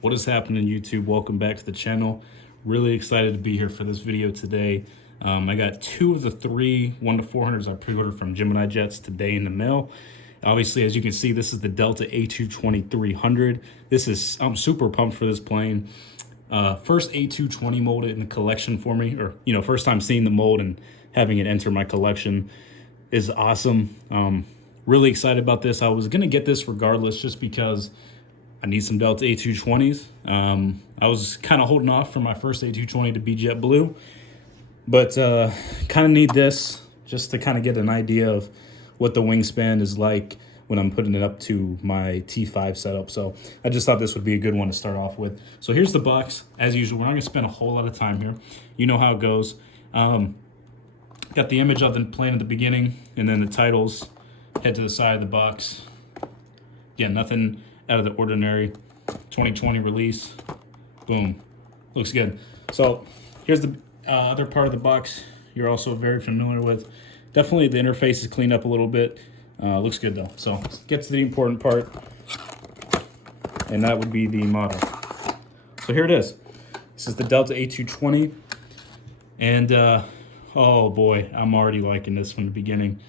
What is happening, YouTube? Welcome back to the channel. Really excited to be here for this video today. I got two of the three 1-400s I pre-ordered from Gemini Jets today in the mail. Obviously, as you can see, this is the Delta A220-300. I'm super pumped for this plane. First A220 mold in the collection for me, or first time seeing the mold and having it enter my collection is awesome. Really excited about this. I was gonna get this regardless, just because I need some Delta A220s. I was kind of holding off for my first A220 to be JetBlue, but kind of need this just to kind of get an idea of what the wingspan is like when I'm putting it up to my T5 setup. So I just thought this would be a good one to start off with. So here's the box. As usual, we're not gonna spend a whole lot of time here. You know how it goes. Got the image of the plane at the beginning, and then the titles head to the side of the box. Again, nothing out of the ordinary. 2020 release. Boom. Looks good. So here's the other part of the box you're also very familiar with. Definitely the interface is cleaned up a little bit. Looks good though. So let's get to the important part, and that would be the model. So here it is. This is the Delta A220, and oh boy, I'm already liking this from the beginning.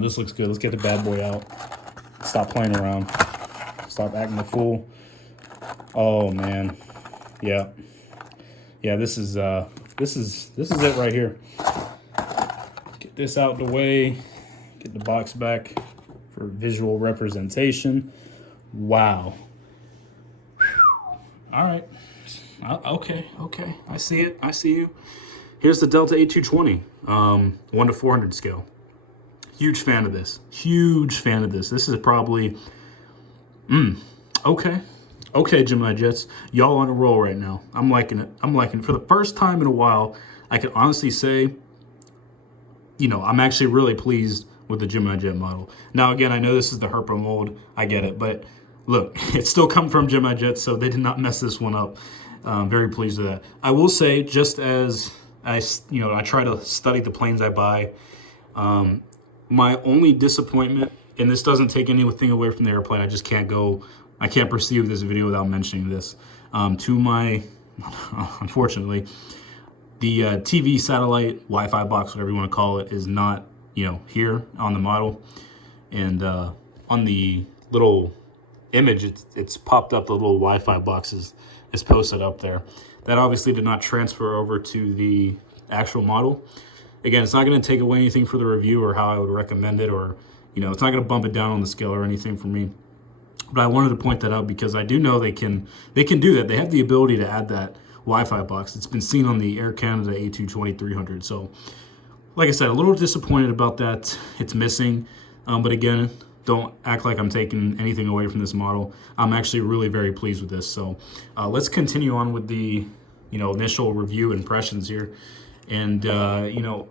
This looks good. Let's get the bad boy out. Stop playing around. Stop acting a fool. Oh man, yeah. This is it right here. Get this out the way. Get the box back for visual representation. Wow. All right. Okay. I see it. I see you. Here's the Delta A220, 1-400 scale. Huge fan of this. Huge fan of this. This is probably. Okay, Gemini Jets, y'all on a roll right now. I'm liking it. For the first time in a while, I can honestly say, I'm actually really pleased with the Gemini Jet model. Now, again, I know this is the Herpa mold. I get it, but look, it's still come from Gemini Jets, so they did not mess this one up. Very pleased with that. I will say, just as I try to study the planes I buy, my only disappointment, and this doesn't take anything away from the airplane, I can't perceive this video without mentioning this. Unfortunately, the TV satellite Wi-Fi box, whatever you want to call it, is not, here on the model. And on the little image, it's popped up, the little Wi-Fi boxes is posted up there. That obviously did not transfer over to the actual model. Again, it's not going to take away anything for the review or how I would recommend it, or it's not going to bump it down on the scale or anything for me. But I wanted to point that out because I do know they can do that. They have the ability to add that Wi-Fi box. It's been seen on the Air Canada A220-300. So, like I said, a little disappointed about that. It's missing. But again, don't act like I'm taking anything away from this model. I'm actually really very pleased with this. So let's continue on with the initial review impressions here. And the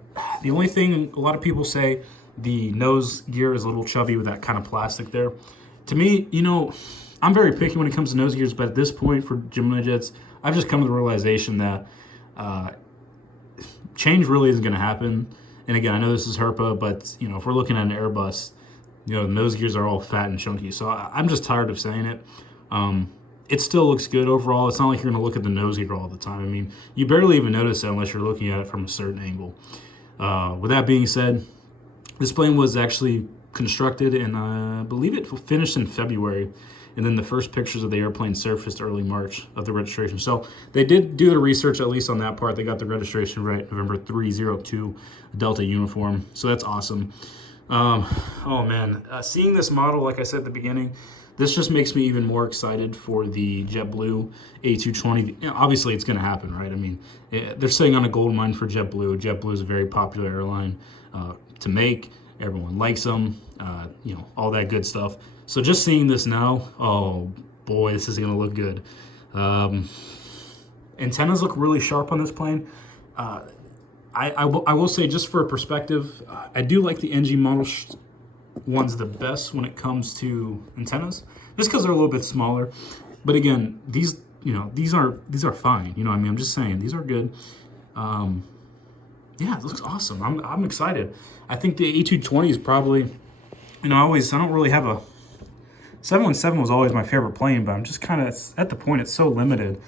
only thing a lot of people say, the nose gear is a little chubby with that kind of plastic there. To me, I'm very picky when it comes to nose gears, but at this point for Gemini Jets, I've just come to the realization that change really isn't going to happen. And again, I know this is Herpa, but if we're looking at an Airbus, the nose gears are all fat and chunky. So I'm just tired of saying it. It still looks good overall. It's not like you're going to look at the nose gear all the time. I mean, you barely even notice it unless you're looking at it from a certain angle. With that being said, this plane was actually constructed, and I believe it finished in February, and then the first pictures of the airplane surfaced early March of the registration. So they did do the research, at least on that part. They got the registration right, November 302 Delta uniform. So that's awesome. Oh man, seeing this model, like I said at the beginning, this just makes me even more excited for the JetBlue A220. Obviously, it's going to happen, right? I mean, they're sitting on a gold mine for JetBlue. JetBlue is a very popular airline to make. Everyone likes them, all that good stuff. So just seeing this now, oh boy, this is gonna look good. Antennas look really sharp on this plane. I will say, just for a perspective, I do like the NG model ones the best when it comes to antennas, just because they're a little bit smaller. But again, these are fine. I'm just saying, these are good. Yeah, it looks awesome. I'm excited. I think the A220 is probably, I don't really have a 717 was always my favorite plane, but I'm just kind of at the point it's so limited.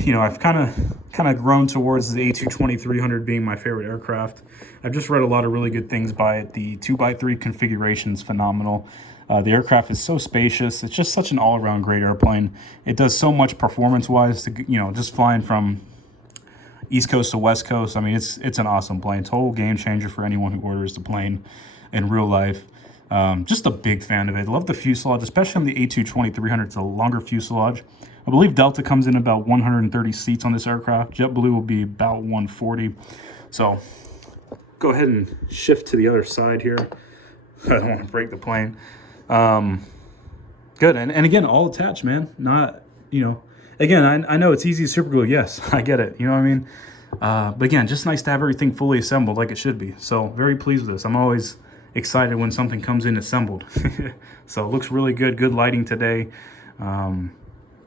You know, I've kind of grown towards the A220-300 being my favorite aircraft. I've just read a lot of really good things by it. The 2x3 configuration is phenomenal. The aircraft is so spacious. It's just such an all-around great airplane. It does so much performance-wise, you know, just flying from East Coast to West Coast. I mean, it's an awesome plane. Total game changer for anyone who orders the plane in real life. Just a big fan of it. Love the fuselage, especially on the A220-300. It's a longer fuselage. I believe Delta comes in about 130 seats on this aircraft. JetBlue will be about 140. So go ahead and shift to the other side here. I don't want to break the plane. Good. And again, all attached, man. Not, you know, again, I know it's easy super glue. Yes, I get it. You know what I mean? But again, just nice to have everything fully assembled like it should be. So very pleased with this. I'm always excited when something comes in assembled. So it looks really good. Good lighting today.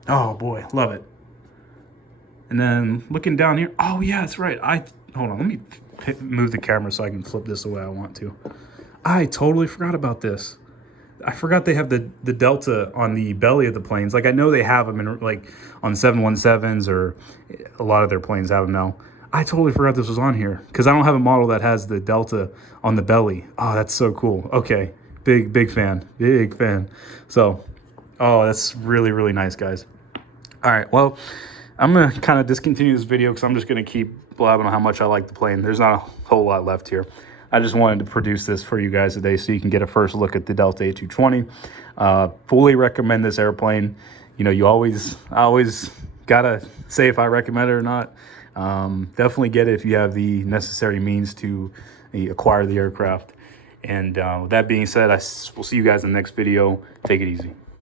Oh boy, love it. And then looking down here. Oh yeah, that's right. Hold on. Let me move the camera so I can flip this the way I want to. I totally forgot about this. I forgot they have the Delta on the belly of the planes. Like, I know they have them in, like, on 717s, or a lot of their planes have them now. I totally forgot this was on here because I don't have a model that has the Delta on the belly. Oh, that's so cool. Okay, big fan. So, oh, that's really, really nice, guys. All right, well, I'm going to kind of discontinue this video because I'm just going to keep blabbing on how much I like the plane. There's not a whole lot left here. I just wanted to produce this for you guys today so you can get a first look at the Delta A220. Fully recommend this airplane. You know, I always gotta say if I recommend it or not. Definitely get it if you have the necessary means to acquire the aircraft. And with that being said, we'll see you guys in the next video. Take it easy.